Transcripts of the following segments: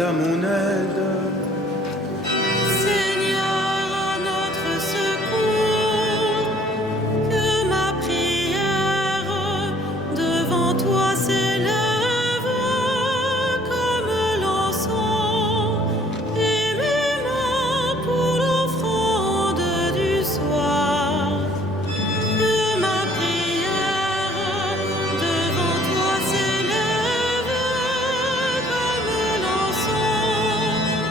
à mon aide. Seigneur, notre secours, que ma prière devant toi s'élève comme l'encens et mes mains pour l'offrande du soir. Que ma prière devant toi s'élève comme l'encens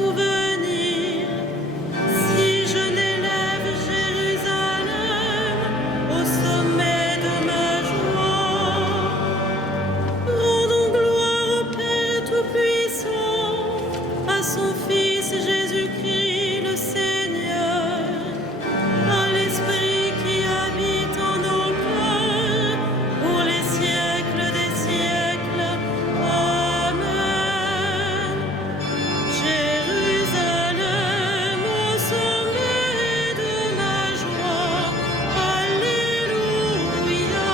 souvenir. Si je n'élève Jérusalem au sommet de ma joie, rendons gloire au Père Tout-Puissant, à son Fils Jésus-Christ le Seigneur, à l'Esprit qui habite en nos cœurs, pour les siècles des siècles. Amen. Jérusalem au sommet de ma joie. Alléluia.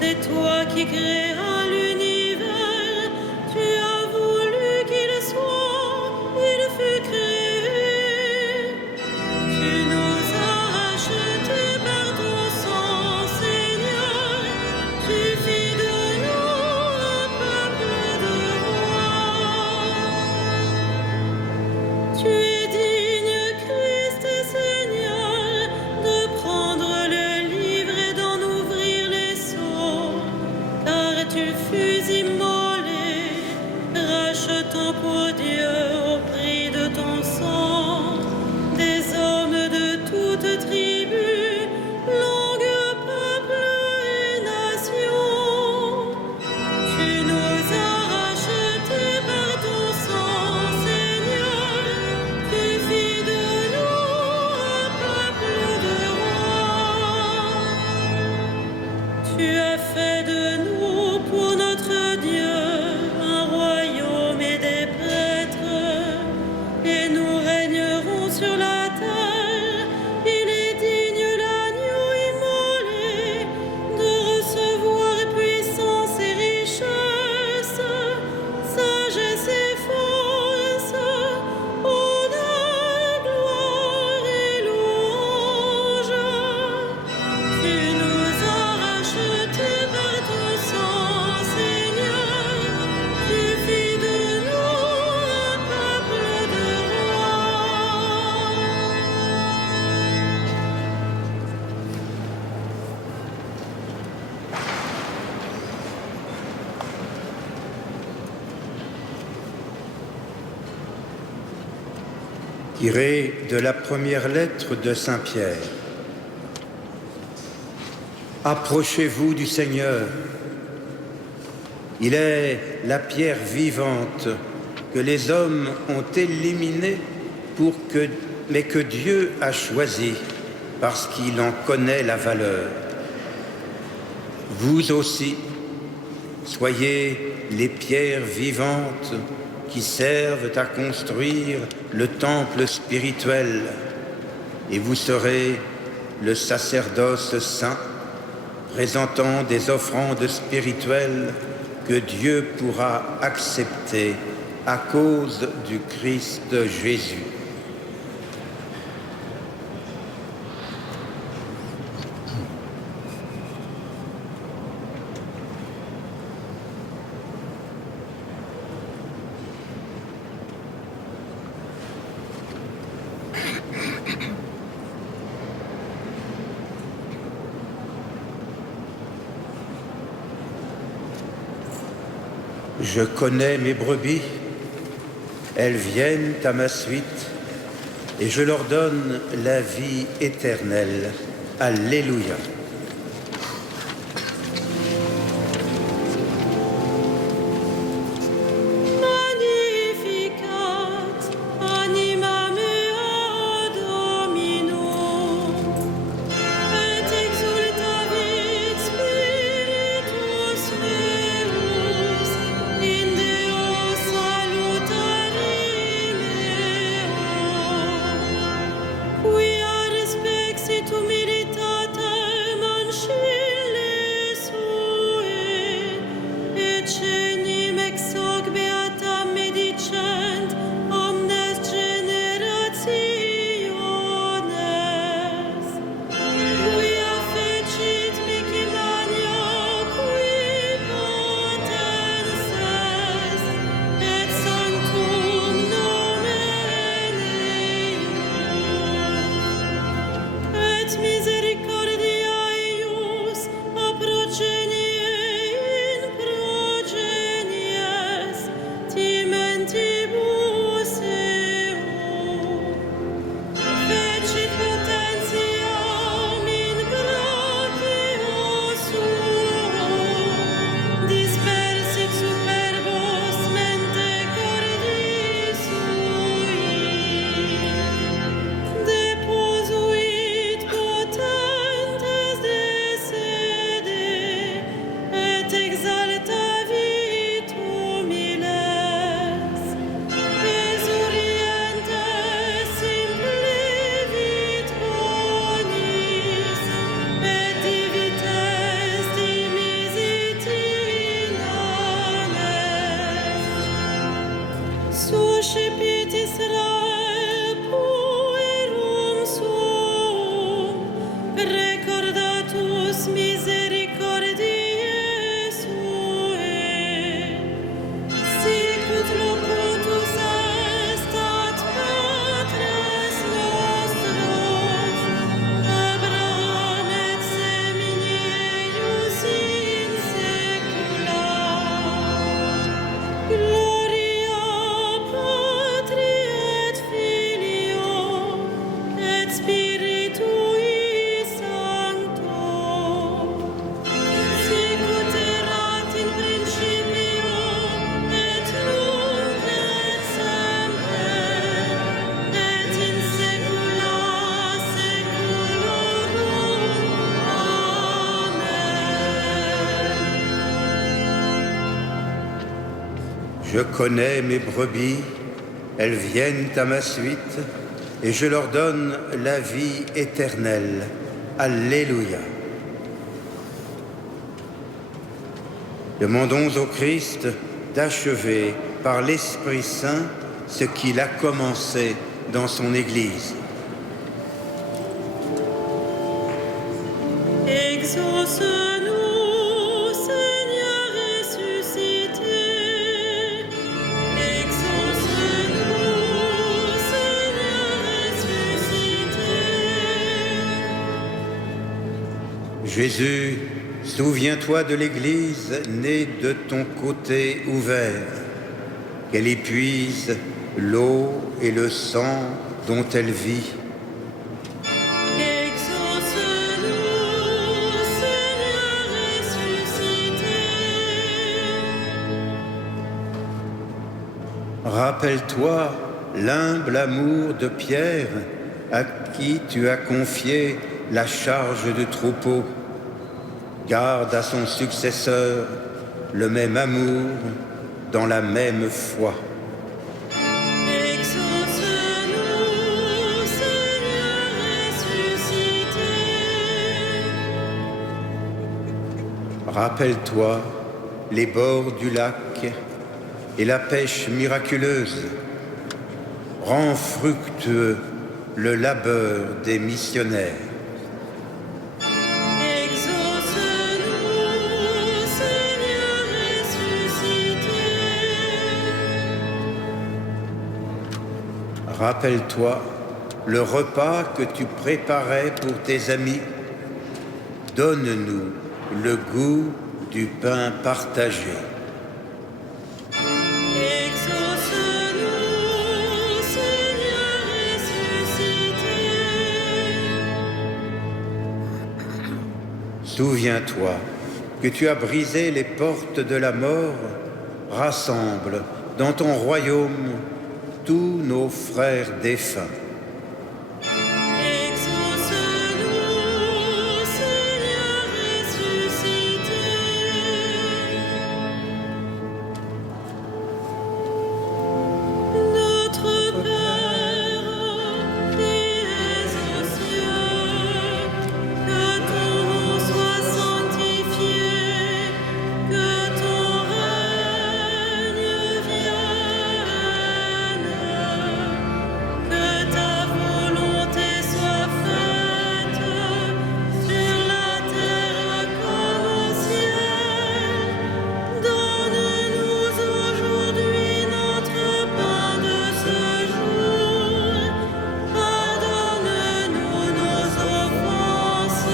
C'est toi qui créas l'univers, tu as voulu qu'il soit, il fut créé. Tu nous as rachetés par ton sang, Seigneur, tu fis de nous un peuple de rois. Tu es digne, Christ Seigneur, de prendre le livre et d'en ouvrir les sceaux, car tu fus immolé, rachetant pour Dieu au prix de ton sang des hommes de toute tribu, langue, peuple et nation. Tu nous as rachetés par ton sang, Seigneur, tu fis de nous un peuple de rois. Tu as fait de nous pour notre Dieu un royaume et des prêtres, et nous régnerons sur la terre. Il est digne l'agneau immolé de recevoir puissance et richesse, sagesse et force, honneur, gloire et louange. Tu nous as rachetés par ton sang, Seigneur, tu fis de nous un peuple de rois. Tiré de la première lettre de Saint Pierre. Approchez-vous du Seigneur. Il est la pierre vivante que les hommes ont éliminée mais que Dieu a choisie parce qu'il en connaît la valeur. Vous aussi, soyez les pierres vivantes qui servent à construire le temple spirituel, et vous serez le sacerdoce saint, présentant des offrandes spirituelles que Dieu pourra accepter à cause du Christ Jésus. Je connais mes brebis, elles viennent à ma suite, et je leur donne la vie éternelle. Alléluia. Magnificat anima mea Domino, et exultavit spiritus meus in Deo salutari meo, quia respexit humilitatem Je connais mes brebis, elles viennent à ma suite, et je leur donne la vie éternelle. Alléluia. Demandons au Christ d'achever par l'Esprit Saint ce qu'il a commencé dans son Église. Exauce-nous, Seigneur ressuscité. Exauce-nous, Seigneur ressuscité. Jésus, souviens-toi de l'Église née de ton côté ouvert, qu'elle épuise l'eau et le sang dont elle vit. Exauce-nous, Seigneur ressuscité. Rappelle-toi l'humble amour de Pierre, à qui tu as confié la charge de troupeau. Garde à son successeur le même amour dans la même foi. Exauce-nous, Seigneur ressuscité. Rappelle-toi les bords du lac et la pêche miraculeuse. Rends fructueux le labeur des missionnaires. Rappelle-toi le repas que tu préparais pour tes amis. Donne-nous le goût du pain partagé. Exauce-nous, Seigneur ressuscité. Souviens-toi que tu as brisé les portes de la mort. Rassemble dans ton royaume tous nos frères défunts. Exauce-nous, Seigneur ressuscité. Notre Père qui es aux cieux, que ton nom soit sanctifié, que ton règne vienne, que ta volonté soit faite sur la terre comme au ciel. Donne-nous aujourd'hui notre pain de ce jour. Pardonne-nous nos offenses,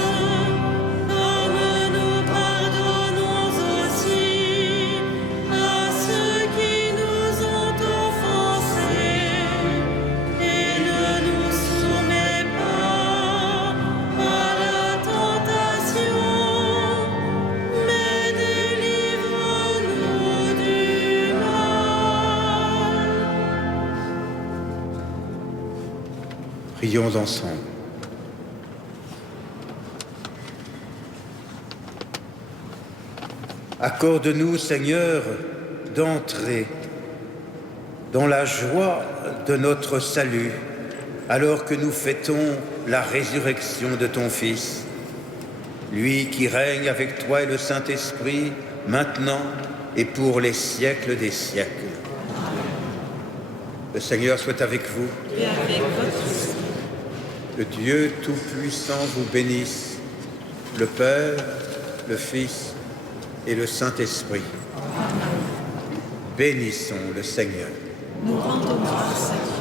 comme nous pardonnons aussi à ceux qui nous ont offensés. Et ne nous soumets pas à la tentation, mais délivre-nous du mal. Prions ensemble. Accorde-nous, Seigneur, d'entrer dans la joie de notre salut, alors que nous fêtons la résurrection de ton Fils, lui qui règne avec toi et le Saint-Esprit, maintenant et pour les siècles des siècles. Le Seigneur soit avec vous. Et avec votre esprit. Que Dieu Tout-Puissant vous bénisse, le Père, le Fils et le Saint-Esprit. Bénissons le Seigneur. Nous rendons grâce à Dieu.